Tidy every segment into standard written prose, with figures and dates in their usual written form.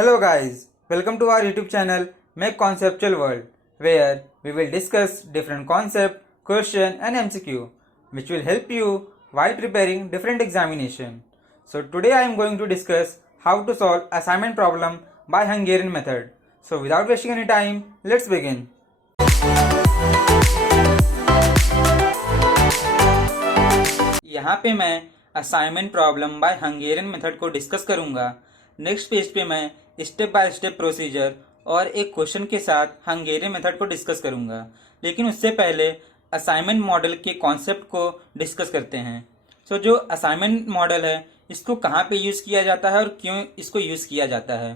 Hello guys, welcome to our YouTube channel Make Conceptual World, where we will discuss different concept, question and MCQ which will help you while preparing different examination. So today I am going to discuss how to solve assignment problem by Hungarian method. So without wasting any time, let's begin. यहाँ पे मैं assignment problem by Hungarian method को discuss करूँगा। Next page पे मैं step by step procedure और एक question के साथ हंगेरियन मेथड को डिस्कस करूँगा, लेकिन उससे पहले असाइनमेंट मॉडल के कॉन्सेप्ट को डिस्कस करते हैं। जो असाइनमेंट मॉडल है इसको कहाँ पे यूज़ किया जाता है और क्यों इसको यूज़ किया जाता है।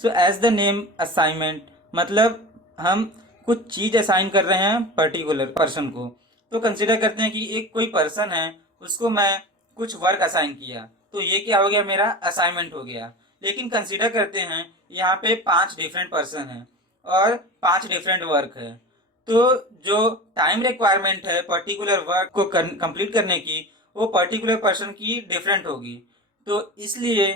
एज द नेम असाइनमेंट मतलब हम कुछ चीज़ असाइन कर रहे हैं पर्टिकुलर पर्सन को। तो कंसिडर करते हैं कि एक कोई पर्सन है, उसको मैं कुछ वर्क असाइन किया, तो ये क्या हो गया, मेरा असाइनमेंट हो गया। लेकिन कंसीडर करते हैं यहाँ पे 5 डिफरेंट पर्सन हैं और 5 डिफरेंट वर्क है, तो जो टाइम रिक्वायरमेंट है पर्टिकुलर वर्क को कंप्लीट करने की वो पर्टिकुलर पर्सन की डिफरेंट होगी। तो इसलिए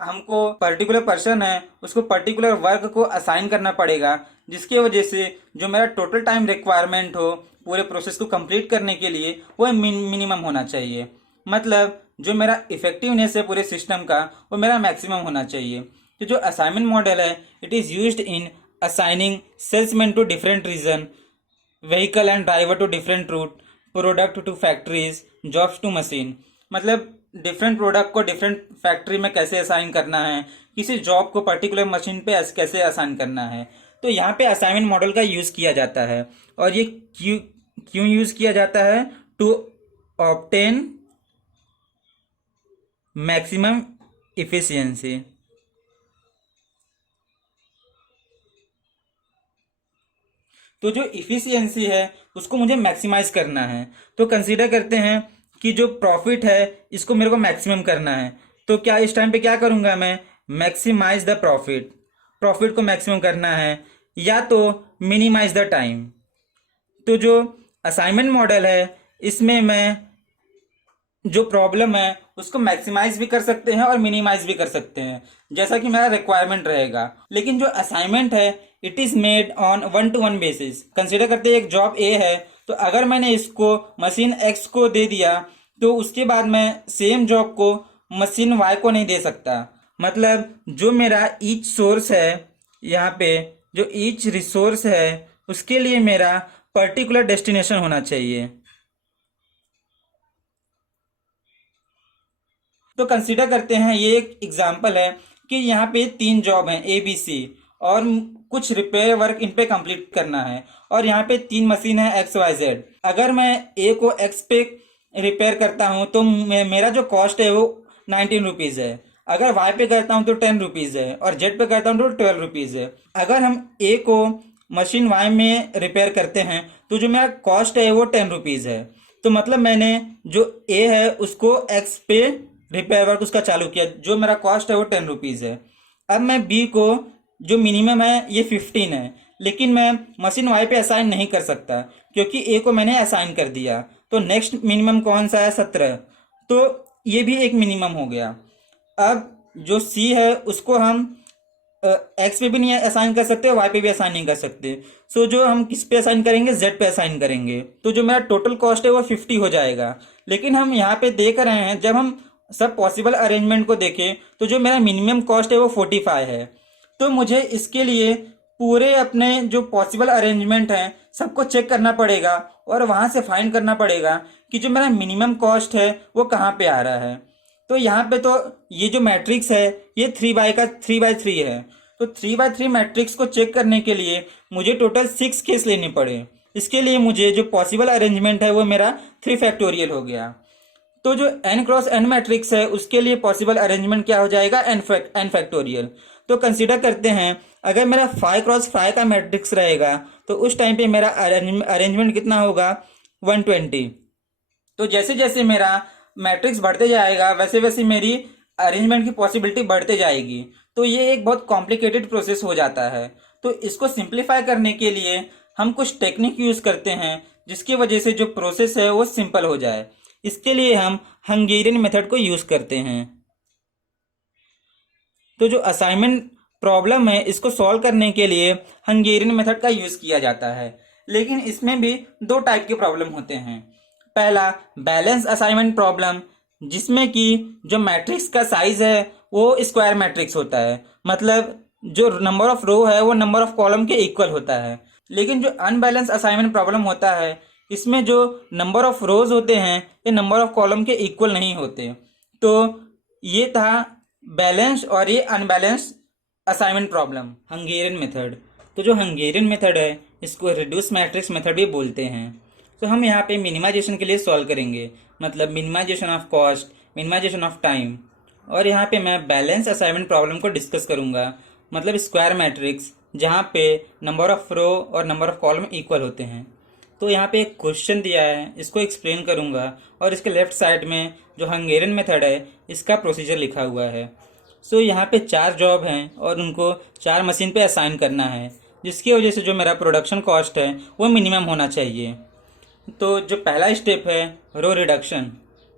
हमको पर्टिकुलर पर्सन है उसको पर्टिकुलर वर्क को असाइन करना पड़ेगा, जिसकी वजह से जो मेरा टोटल टाइम रिक्वायरमेंट हो पूरे प्रोसेस को कंप्लीट करने के लिए वो मिनिमम होना चाहिए। मतलब जो मेरा इफेक्टिवनेस है पूरे सिस्टम का वो मेरा मैक्सिमम होना चाहिए। तो जो असाइनमेंट मॉडल है it is used in assigning salesman to different region, vehicle and driver to different route, product to factories, jobs to machine. मतलब डिफरेंट प्रोडक्ट को डिफरेंट फैक्ट्री में कैसे असाइन करना है, किसी जॉब को पर्टिकुलर मशीन पे कैसे असाइन करना है। तो यहाँ पे असाइनमेंट मॉडल का यूज़ किया जाता है। और ये क्यों यूज़ किया जाता है? To obtain maximum efficiency. तो जो इफिशियंसी है उसको मुझे मैक्सिमाइज करना है। तो कंसीडर करते हैं कि जो प्रॉफिट है इसको मेरे को मैक्सिमम करना है, तो क्या इस टाइम पे क्या करूंगा मैं, मैक्सिमाइज द प्रॉफिट। प्रॉफिट को मैक्सिमम करना है या तो मिनिमाइज द टाइम। तो जो असाइनमेंट मॉडल है इसमें मैं जो प्रॉब्लम है उसको मैक्सिमाइज भी कर सकते हैं और मिनिमाइज भी कर सकते हैं, जैसा कि मेरा रिक्वायरमेंट रहेगा। लेकिन जो असाइनमेंट है it is made on 1-to-1 basis. Consider करते हैं एक जॉब ए है, तो अगर मैंने इसको मशीन एक्स को दे दिया तो उसके बाद मैं सेम जॉब को मशीन वाई को नहीं दे सकता। मतलब जो मेरा ईच सोर्स है, यहाँ पे जो ईच रिसोर्स है उसके लिए मेरा पर्टिकुलर डेस्टिनेशन होना चाहिए। तो कंसीडर करते हैं ये एक एग्जांपल है कि यहाँ पे 3 जॉब हैं ए बी सी और कुछ रिपेयर वर्क इन पे कंप्लीट करना है, और यहाँ पे 3 मशीन है एक्स वाई जेड। अगर मैं ए को एक्स पे रिपेयर करता हूँ तो मेरा जो कॉस्ट है वो 19 रुपीज़ है। अगर वाई पे करता हूँ तो 10 रुपीज़ है और जेड पे करता हूँ तो 12 रुपीज़ है। अगर हम ए को मशीन वाई में रिपेयर करते हैं तो जो मेरा कॉस्ट है वो 10 रुपीज़ है। तो मतलब मैंने जो ए है उसको एक्स पे रिपेयर वर्क उसका चालू किया, जो मेरा कॉस्ट है वो 10 रुपीज़ है। अब मैं बी को जो मिनिमम है ये 15 है, लेकिन मैं मशीन वाई पे असाइन नहीं कर सकता क्योंकि ए को मैंने असाइन कर दिया। तो नेक्स्ट मिनिमम कौन सा है, 17। तो ये भी एक मिनिमम हो गया। अब जो सी है उसको हम एक्स पे भी नहीं असाइन कर सकते और वाई पे भी असाइन नहीं कर सकते। जो हम किस पे असाइन करेंगे, जेड पे असाइन करेंगे। तो जो मेरा टोटल कॉस्ट है वो 50 हो जाएगा। लेकिन हम यहाँ पे देख रहे हैं जब हम सब पॉसिबल अरेंजमेंट को देखें तो जो मेरा मिनिमम कॉस्ट है वो 45 है। तो मुझे इसके लिए पूरे अपने जो पॉसिबल अरेंजमेंट हैं सबको चेक करना पड़ेगा और वहाँ से फाइंड करना पड़ेगा कि जो मेरा मिनिमम कॉस्ट है वो कहाँ पे आ रहा है। तो यहाँ पे तो ये जो मैट्रिक्स है ये 3x3 है। तो 3x3 मैट्रिक्स को चेक करने के लिए मुझे टोटल 6 केस लेने पड़े। इसके लिए मुझे जो पॉसिबल अरेंजमेंट है वो मेरा 3 फैक्टोरियल हो गया। तो जो n×n मैट्रिक्स है उसके लिए पॉसिबल अरेंजमेंट क्या हो जाएगा, n फैक्टोरियल। तो कंसीडर करते हैं अगर मेरा 5×5 का मैट्रिक्स रहेगा तो उस टाइम पे मेरा अरेंजमेंट कितना होगा, 120। तो जैसे जैसे मेरा मैट्रिक्स बढ़ते जाएगा वैसे वैसे मेरी अरेंजमेंट की पॉसिबिलिटी बढ़ते जाएगी। तो ये एक बहुत कॉम्प्लिकेटेड प्रोसेस हो जाता है। तो इसको सिंप्लीफाई करने के लिए हम कुछ टेक्निक यूज़ करते हैं जिसकी वजह से जो प्रोसेस है वो सिंपल हो जाए। इसके लिए हम हंगेरियन मेथड को यूज़ करते हैं। तो जो असाइनमेंट प्रॉब्लम है इसको सॉल्व करने के लिए हंगेरियन मेथड का यूज़ किया जाता है, लेकिन इसमें भी दो टाइप के प्रॉब्लम होते हैं। पहला बैलेंस असाइनमेंट प्रॉब्लम, जिसमें कि जो मैट्रिक्स का साइज है वो स्क्वायर मैट्रिक्स होता है, मतलब जो नंबर ऑफ रो है वो नंबर ऑफ कॉलम के इक्वल होता है। लेकिन जो अनबैलेंस असाइनमेंट प्रॉब्लम होता है इसमें जो नंबर ऑफ रोज होते हैं ये नंबर ऑफ कॉलम के इक्वल नहीं होते। तो ये था बैलेंस और ये unbalance assignment problem Hungarian method. तो जो हंगेरियन मेथड है इसको रिड्यूस मैट्रिक्स मेथड भी बोलते हैं। तो हम यहाँ पे मिनिमाइजेशन के लिए सॉल्व करेंगे, मतलब minimization of cost, minimization of time. और यहाँ पे मैं बैलेंस असाइनमेंट प्रॉब्लम को डिस्कस करूँगा, मतलब स्क्वायर मैट्रिक्स जहाँ पे नंबर ऑफ रो और नंबर ऑफ कॉलम इक्वल होते हैं। तो यहाँ पे एक क्वेश्चन दिया है, इसको एक्सप्लेन करूँगा और इसके लेफ्ट साइड में जो हंगेरियन मेथड है इसका प्रोसीजर लिखा हुआ है। सो यहाँ पे 4 जॉब हैं और उनको 4 मशीन पे असाइन करना है, जिसकी वजह से जो मेरा प्रोडक्शन कॉस्ट है वो मिनिमम होना चाहिए। तो जो पहला स्टेप है row reduction,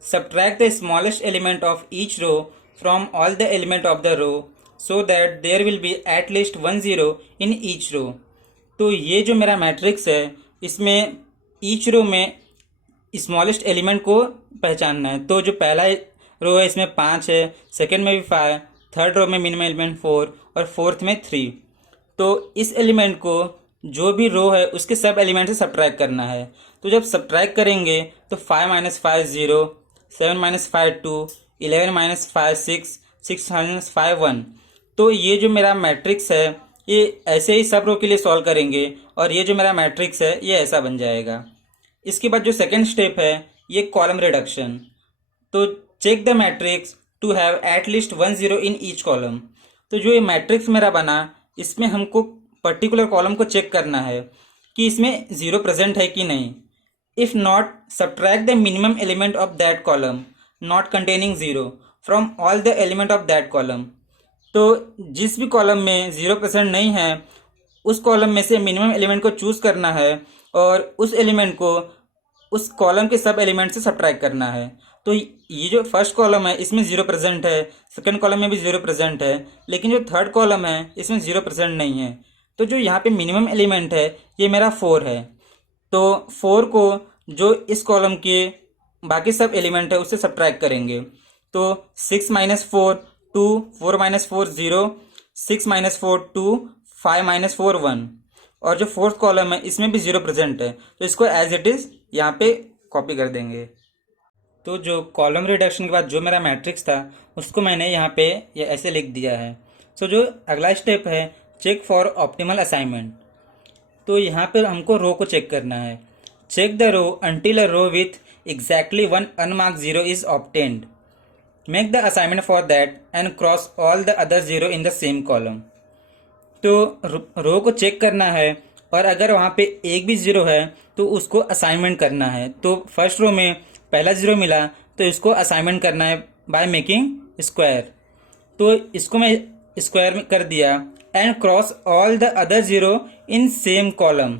subtract the smallest element of each row from all the element of the row so that there will be at least 1 0 in each row. तो ये जो मेरा मैट्रिक्स है इसमें ईच रो में स्मॉलेस्ट एलिमेंट को पहचानना है। तो जो पहला रो है इसमें 5 है, सेकेंड में भी 5, थर्ड रो में मिनिमम एलिमेंट 4 और फोर्थ में 3। तो इस एलिमेंट को जो भी रो है उसके सब एलिमेंट से सब्ट्रैक्ट करना है। तो जब सब्ट्रैक्ट करेंगे तो 5 - 5 0, 7 - 5 2, 11 - 5 6, 6 - 5 1। तो ये जो मेरा मैट्रिक्स है ये ऐसे ही सब रो के लिए सॉल्व करेंगे और ये जो मेरा मैट्रिक्स है ये ऐसा बन जाएगा। इसके बाद जो सेकेंड स्टेप है ये कॉलम रिडक्शन। तो check the matrix to have at least 1 0 in each column. तो जो ये मैट्रिक्स मेरा बना इसमें हमको पर्टिकुलर कॉलम को चेक करना है कि इसमें 0 प्रेजेंट है कि नहीं। If not, subtract the minimum element of that column not containing 0 from all the element of that column. तो जिस भी कॉलम में 0 प्रेजेंट नहीं है उस कॉलम में से मिनिमम एलिमेंट को चूज़ करना है और उस एलिमेंट को उस कॉलम के सब एलिमेंट से सब्ट्रैक्ट करना है। तो ये जो फर्स्ट कॉलम है इसमें 0 प्रेजेंट है, सेकंड कॉलम में भी 0 प्रेजेंट है, लेकिन जो थर्ड कॉलम है इसमें 0 प्रेजेंट नहीं है। तो जो यहाँ पे मिनिमम एलिमेंट है ये मेरा 4 है। तो 4 को जो इस कॉलम के बाकी सब एलिमेंट है उससे सब्ट्रैक्ट करेंगे। तो 6 - 4 2, 4 - 4 0, 6 - 4 2, 5 - 4 1। और जो फोर्थ कॉलम है इसमें भी 0 प्रेजेंट है, तो इसको एज इट इज़ यहाँ पे कॉपी कर देंगे। तो जो कॉलम रिडक्शन के बाद जो मेरा मैट्रिक्स था उसको मैंने यहाँ पे ये ऐसे लिख दिया है। सो जो अगला स्टेप है चेक फॉर ऑप्टिमल असाइनमेंट। तो यहाँ पर हमको रो को चेक करना है। Check the row until a row with exactly 1 unmarked 0 is obtained. Make the assignment for that and cross all the other 0 in the same column. तो row को check करना है और अगर वहाँ पे एक भी 0 है तो उसको असाइनमेंट करना है। तो फर्स्ट रो में पहला 0 मिला तो इसको असाइनमेंट करना है बाय मेकिंग स्क्वायर। तो इसको मैं स्क्वायर में कर दिया and cross all the other 0 in same column.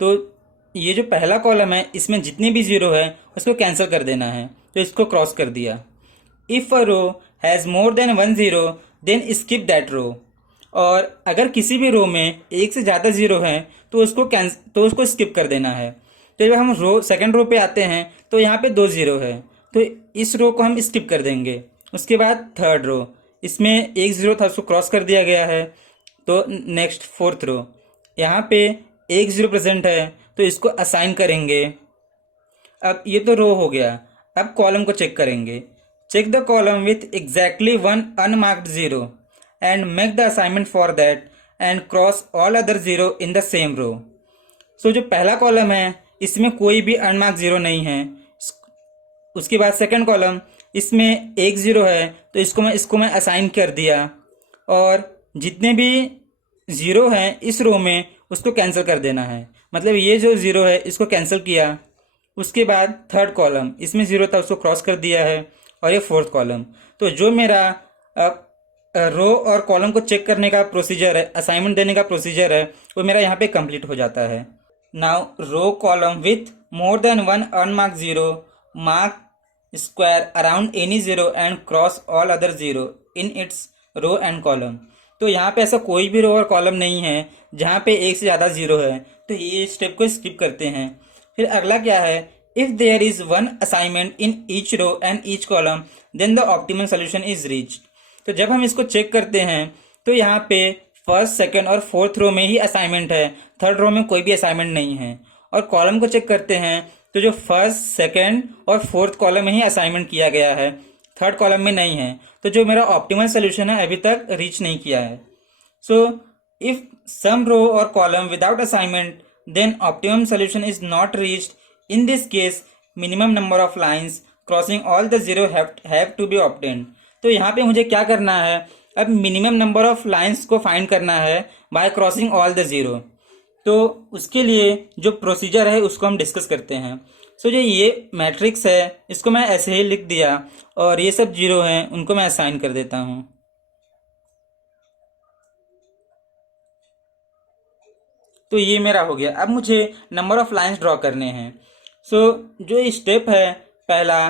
तो ये जो पहला कॉलम है इसमें जितनी भी 0 है उसको कैंसिल कर देना है, तो इसको क्रॉस कर दिया। If a row has more than 1 0 then skip that row. और अगर किसी भी रो में एक से ज़्यादा 0 है तो उसको स्किप कर देना है। तो जब हम सेकंड रो पे आते हैं तो यहाँ पे 2 0 है, तो इस रो को हम स्किप कर देंगे। उसके बाद थर्ड रो, इसमें एक 0 था उसको क्रॉस कर दिया गया है। तो नेक्स्ट फोर्थ रो, यहाँ पे एक 0 प्रेजेंट है तो इसको असाइन करेंगे। अब ये तो रो हो गया, अब कॉलम को चेक करेंगे। Check the column with exactly 1 unmarked 0 and make the assignment for that and cross all other 0 in the same row। सो जो पहला कॉलम है इसमें कोई भी अनमार्क 0 नहीं है। उसके बाद सेकंड कॉलम, इसमें एक 0 है तो इसको मैं असाइन कर दिया और जितने भी 0 हैं इस रो में उसको कैंसिल कर देना है, मतलब ये जो 0 है इसको कैंसिल किया। उसके बाद थर्ड कॉलम, इसमें 0 था उसको क्रॉस कर दिया है और ये फोर्थ कॉलम। तो जो मेरा रो और कॉलम को चेक करने का प्रोसीजर है, असाइनमेंट देने का प्रोसीजर है, वो मेरा यहाँ पे कंप्लीट हो जाता है। Now row column with more than 1 unmarked 0 mark square around any 0 and cross all other 0 in its row and column. तो यहाँ पे ऐसा कोई भी रो और कॉलम नहीं है जहाँ पे एक से ज़्यादा जीरो है, तो ये स्टेप को स्किप करते हैं। फिर अगला क्या है, if there is one assignment in each row and each column then the optimal solution is reached. तो जब हम इसको चेक करते हैं तो यहाँ पे फर्स्ट, सेकंड और फोर्थ रो में ही असाइनमेंट है, थर्ड रो में कोई भी असाइनमेंट नहीं है। और कॉलम को चेक करते हैं तो जो फर्स्ट, सेकंड और फोर्थ कॉलम में ही असाइनमेंट किया गया है, थर्ड कॉलम में नहीं है। तो जो मेरा ऑप्टिमल सोल्यूशन है अभी तक रीच नहीं किया है। सो इफ सम रो और column without assignment then optimum solution is not reached. In this case minimum number of lines crossing all the zero have to be obtained. तो यहाँ पे मुझे क्या करना है, अब मिनिमम नंबर ऑफ लाइन्स को फाइंड करना है by crossing all the zero. तो उसके लिए जो प्रोसीजर है उसको हम डिस्कस करते हैं। सो जो ये मैट्रिक्स है इसको मैं ऐसे ही लिख दिया और ये सब जीरो हैं उनको मैं असाइन कर देता हूँ। तो ये मेरा हो गया। अब मुझे नंबर ऑफ लाइंस ड्रॉ करने हैं। सो जो स्टेप है पहला,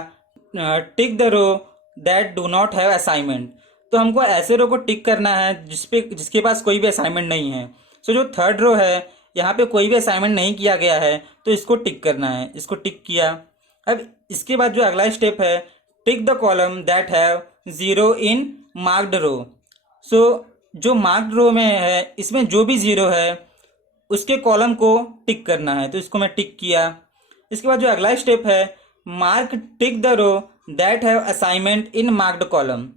tick the row that do not have assignment. तो हमको ऐसे रो को टिक करना है जिसके पास कोई भी असाइनमेंट नहीं है। सो जो थर्ड रो है यहाँ पे कोई भी असाइनमेंट नहीं किया गया है तो इसको टिक करना है, इसको टिक किया। अब इसके बाद जो अगला स्टेप है, tick the column that have zero in marked row. So जो मार्क्ड रो में है इसमें जो भी जीरो है उसके कॉलम को टिक करना है, तो इसको मैं टिक किया। इसके बाद जो अगला स्टेप है, mark tick the row that have assignment in marked column.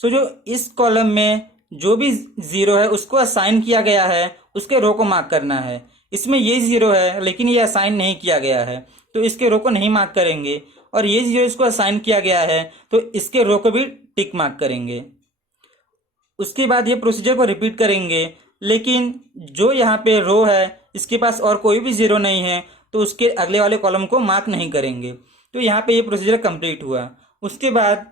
So जो इस कॉलम में जो भी जीरो है उसको असाइन किया गया है उसके रो को मार्क करना है। इसमें ये जीरो है लेकिन ये असाइन नहीं किया गया है तो इसके रो को नहीं मार्क करेंगे, और ये जीरो इसको असाइन किया गया है तो इसके रो को भी टिक मार्क करेंगे। उसके बाद ये प्रोसीजर को रिपीट करेंगे, लेकिन जो यहाँ पे रो है इसके पास और कोई भी जीरो नहीं है तो उसके अगले वाले कॉलम को मार्क नहीं करेंगे। तो यहाँ पे ये प्रोसीजर कंप्लीट हुआ। उसके बाद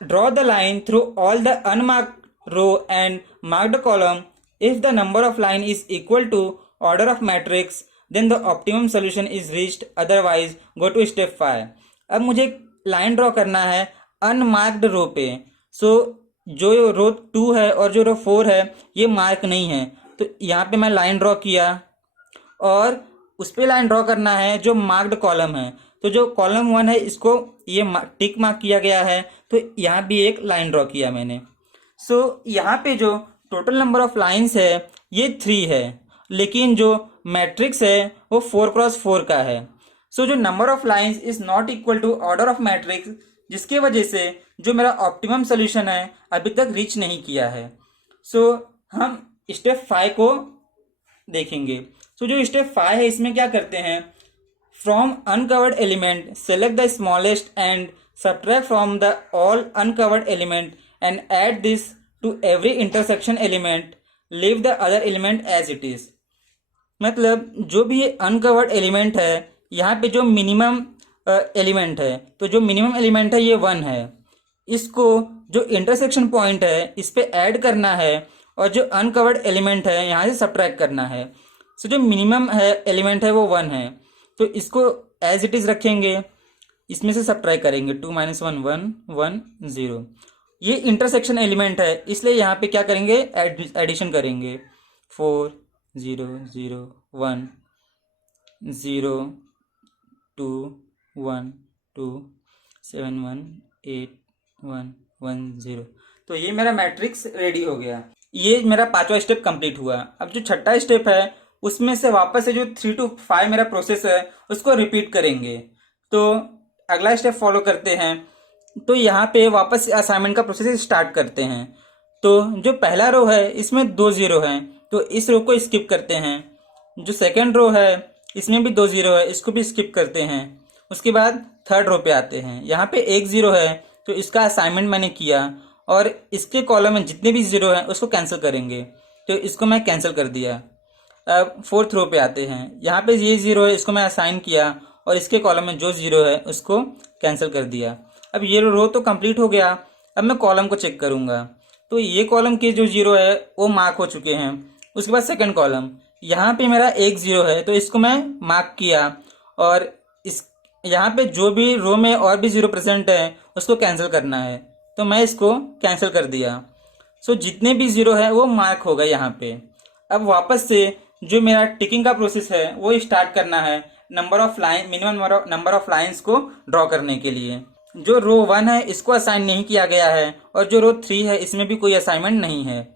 draw the line through all the unmarked row and marked column. If the number of line is equal to order of matrix then the optimum solution is reached, otherwise go to step 5। अब मुझे line draw करना है unmarked रो पे। सो जो रो 2 है और जो रो 4 है ये मार्क नहीं है, तो यहाँ पे मैं लाइन ड्रॉ किया और उस पर लाइन ड्रॉ करना है जो मार्क्ड कॉलम है। तो जो कॉलम 1 है इसको ये टिक मार्क किया गया है, तो यहाँ भी एक लाइन ड्रॉ किया मैंने। सो यहाँ पे जो टोटल नंबर ऑफ लाइन्स है ये 3 है, लेकिन जो मैट्रिक्स है वो 4x4 का है। सो जो number of lines is not equal to order of matrix, जिसके वजह से जो मेरा ऑप्टिमम सोल्यूशन है अभी तक रीच नहीं किया है। सो हम स्टेप 5 को देखेंगे। सो जो स्टेप 5 है इसमें क्या करते हैं, from uncovered element select the smallest and subtract from the all uncovered element and add this to every intersection element, leave the other element as it is. मतलब जो भी ये अनकवर्ड एलिमेंट है यहाँ पे जो मिनिमम एलिमेंट है, तो जो मिनिमम एलिमेंट है ये 1 है, इसको जो इंटरसेक्शन पॉइंट है इस पे ऐड करना है और जो अनकवर्ड एलिमेंट है यहाँ से सब्ट्रैक्ट करना है। सो जो मिनिमम है एलिमेंट है वो 1 है, तो इसको एज इट इज़ रखेंगे, इसमें से सब्ट्रैक्ट करेंगे 2 - 1 1 1 0। ये इंटरसेक्शन एलिमेंट है इसलिए यहाँ पे क्या करेंगे, एडिशन करेंगे 4 0 0 1 0 2 1 2 7 1 8 1 1 0। तो ये मेरा मैट्रिक्स रेडी हो गया। ये मेरा 5वां स्टेप कंप्लीट हुआ। अब जो छठा स्टेप है उसमें से वापस से जो 3 to 5 मेरा प्रोसेस है उसको रिपीट करेंगे। तो अगला स्टेप फॉलो करते हैं। तो यहाँ पे वापस असाइनमेंट का प्रोसेस स्टार्ट करते हैं। तो जो पहला रो है इसमें 2 जीरो हैं, तो इस रो को स्किप करते हैं। जो सेकंड रो है इसमें भी 2 जीरो है, इसको भी स्किप करते हैं। उसके बाद थर्ड रो पे आते हैं, यहाँ पे 1 जीरो है तो इसका असाइनमेंट मैंने किया और इसके कॉलम में जितने भी जीरो हैं उसको कैंसिल करेंगे, तो इसको मैं कैंसिल कर दिया। अब फोर्थ रो पे आते हैं, यहाँ पे ये जीरो है इसको मैं असाइन किया और इसके कॉलम में जो जीरो है उसको कैंसिल कर दिया। अब ये रो तो कंप्लीट हो गया। अब मैं कॉलम को चेक करूँगा, तो ये कॉलम के जो जीरो है वो मार्क हो चुके हैं। उसके बाद सेकंड कॉलम, यहाँ पे मेरा 1 जीरो है तो इसको मैं मार्क किया और इस यहाँ पे जो भी रो में और भी जीरो प्रेजेंट है उसको कैंसिल करना है, तो मैं इसको कैंसिल कर दिया। सो जितने भी जीरो है वो मार्क हो गए यहाँ पे। अब वापस से जो मेरा टिकिंग का प्रोसेस है वो स्टार्ट करना है number of line, minimum number of lines को ड्रॉ करने के लिए। जो रो 1 है इसको असाइन नहीं किया गया है और जो रो 3 है इसमें भी कोई असाइनमेंट नहीं है।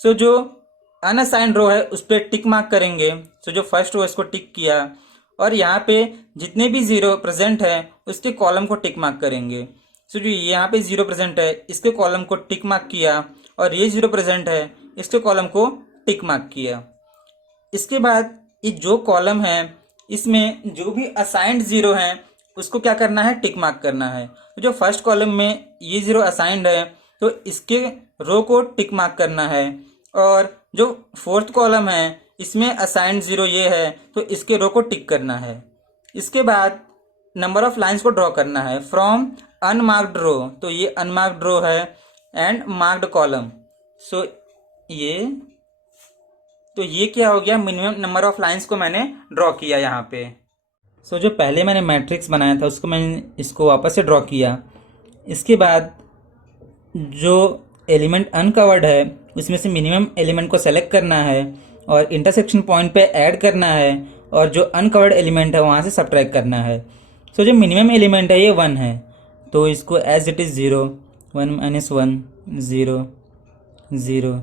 सो जो अनअसाइंड रो है उस पर टिक मार्क करेंगे। सो जो फर्स्ट रो है इसको टिक किया और यहाँ पे जितने भी जीरो प्रेजेंट है उसके कॉलम को टिक मार्क करेंगे। सो जो यहाँ पे जीरो प्रेजेंट है इसके कॉलम को टिक मार्क किया और ये जीरो प्रेजेंट है इसके कॉलम को टिक मार्क किया। इसके बाद ये जो कॉलम है इसमें जो भी असाइंड जीरो हैं उसको क्या करना है, टिक मार्क करना है। तो जो फर्स्ट कॉलम में ये जीरो असाइंड है तो इसके रो को टिक मार्क करना है और जो फोर्थ कॉलम है इसमें असाइंड जीरो ये है तो इसके रो को टिक करना है। इसके बाद नंबर ऑफ लाइंस को ड्रॉ करना है फ्रॉम अनमार्क्ड रो, तो ये अनमार्क्ड रो है एंड मार्क्ड कॉलम। सो ये क्या हो गया, मिनिमम नंबर ऑफ लाइंस को मैंने ड्रॉ किया यहाँ पे। सो जो पहले मैंने मैट्रिक्स बनाया था उसको मैंने इसको वापस से ड्रॉ किया। इसके बाद जो एलिमेंट अनकवर्ड है उसमें से मिनिमम एलिमेंट को सेलेक्ट करना है और इंटरसेक्शन पॉइंट पे ऐड करना है और जो अनकवर्ड एलिमेंट है वहाँ से सब्ट्रैक्ट करना है। सो जो मिनिमम एलिमेंट है ये 1 है तो इसको एज इट इज़ 0, 1 - 1 0 0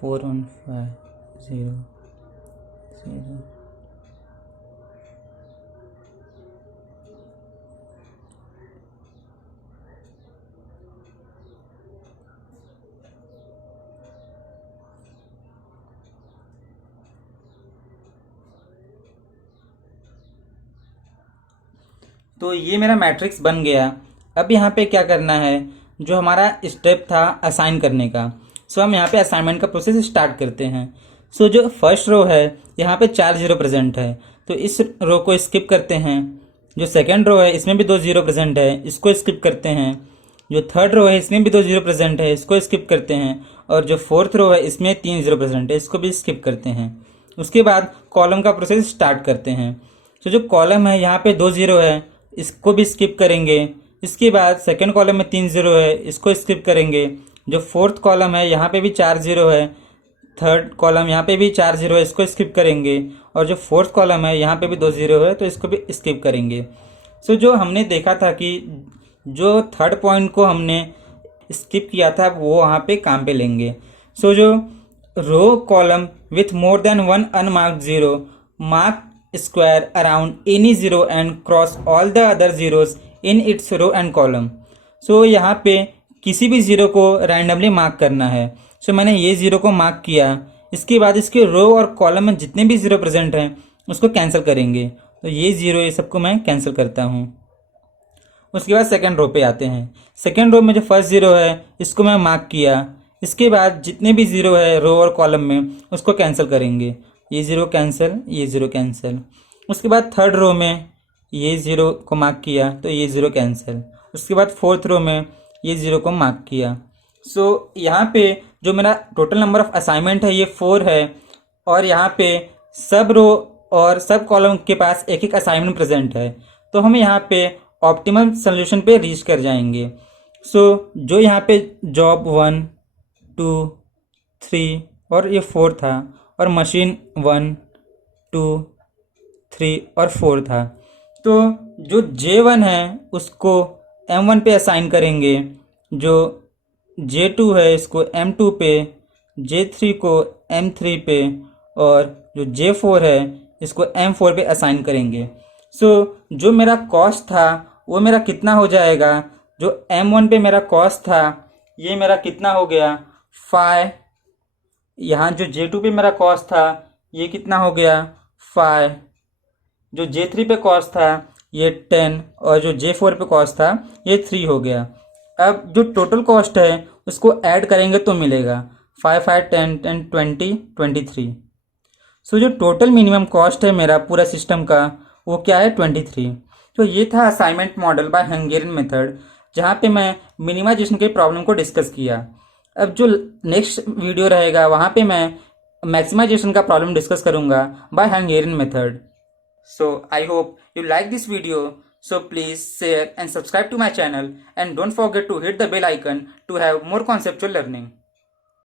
4 1 5 0 0। तो ये मेरा मैट्रिक्स बन गया। अब यहाँ पे क्या करना है, जो हमारा स्टेप था असाइन करने का, सो हम यहाँ पे असाइनमेंट का प्रोसेस स्टार्ट करते हैं। सो जो फर्स्ट रो है यहाँ पे 4 जीरो प्रेजेंट है तो इस रो को स्किप करते हैं। जो सेकंड रो है इसमें भी 2 जीरो प्रेजेंट है, इसको स्किप करते हैं। जो थर्ड रो है इसमें भी 2 जीरो प्रेजेंट है, इसको स्किप करते हैं। और जो फोर्थ रो है इसमें 3 जीरो प्रेजेंट है, इसको भी स्किप करते हैं। उसके बाद कॉलम का प्रोसेस स्टार्ट करते हैं। तो जो कॉलम है यहाँ पे 2 जीरो है, इसको भी स्किप करेंगे। इसके बाद सेकंड कॉलम में 3 जीरो है, इसको स्किप करेंगे। जो फोर्थ कॉलम है यहाँ पे भी 4 जीरो है, थर्ड कॉलम यहाँ पे भी 4 जीरो है, इसको स्किप करेंगे। और जो फोर्थ कॉलम है यहाँ पे भी 2 जीरो है तो इसको भी स्किप करेंगे। सो जो हमने देखा था कि जो थर्ड पॉइंट को हमने स्किप किया था वो वहाँ पे काम पे लेंगे। सो जो row column with more than 1 unmarked zero mark square around any zero and cross all the other zeros in its row and column। सो यहाँ पे किसी भी ज़ीरो को रैंडमली मार्क करना है। सो मैंने ये ज़ीरो को मार्क किया। इसके बाद इसके रो और कॉलम में जितने भी ज़ीरो प्रेजेंट हैं उसको कैंसिल करेंगे। तो ये ज़ीरो ये सबको मैं कैंसिल करता हूँ। उसके बाद सेकंड रो पे आते हैं। सेकंड रो में जो फर्स्ट ज़ीरो है इसको मैं मार्क किया। इसके बाद जितने भी ज़ीरो है रो और कॉलम में उसको कैंसिल करेंगे। ये ज़ीरो कैंसिल, ये ज़ीरो कैंसिल। उसके बाद थर्ड रो में ये ज़ीरो को मार्क किया तो ये ज़ीरो कैंसिल। उसके बाद फोर्थ रो में ये ज़ीरो को मार्क किया। सो यहाँ पे जो मेरा टोटल नंबर ऑफ असाइनमेंट है ये 4 है और यहाँ पे सब रो और सब कॉलम के पास एक एक असाइनमेंट प्रेजेंट है तो हम यहाँ पे ऑप्टिमम सोल्यूशन पे रीच कर जाएंगे। सो जो यहाँ पे जॉब 1 2 3 और ये 4 था और मशीन 1 2 3 और 4 था, तो जो J1 है उसको M1 पे असाइन करेंगे, जो J2 है इसको M2 पे, J3 को M3 पे और जो J4 है इसको M4 पे असाइन करेंगे। सो जो मेरा कॉस्ट था वो मेरा कितना हो जाएगा, जो M1 पे मेरा कॉस्ट था ये मेरा कितना हो गया 5। यहाँ जो J2 पे मेरा कॉस्ट था ये कितना हो गया 5। जो J3 पे कॉस्ट था ये 10 और जो J4 पे कॉस्ट था ये 3 हो गया। अब जो टोटल कॉस्ट है उसको ऐड करेंगे तो मिलेगा 5 5 10 10 20 23। सो जो टोटल मिनिमम कॉस्ट है मेरा पूरा सिस्टम का वो क्या है 23। तो ये था assignment model by Hungarian method, जहाँ पे मैं मिनिमाइजेशन के प्रॉब्लम को डिस्कस किया। अब जो नेक्स्ट वीडियो रहेगा वहाँ पे मैं मैक्सिमाइजेशन का प्रॉब्लम डिस्कस करूँगा by Hungarian method. So I hope you like this video. So please share and subscribe to my channel and don't forget to hit the bell icon to have more conceptual learning.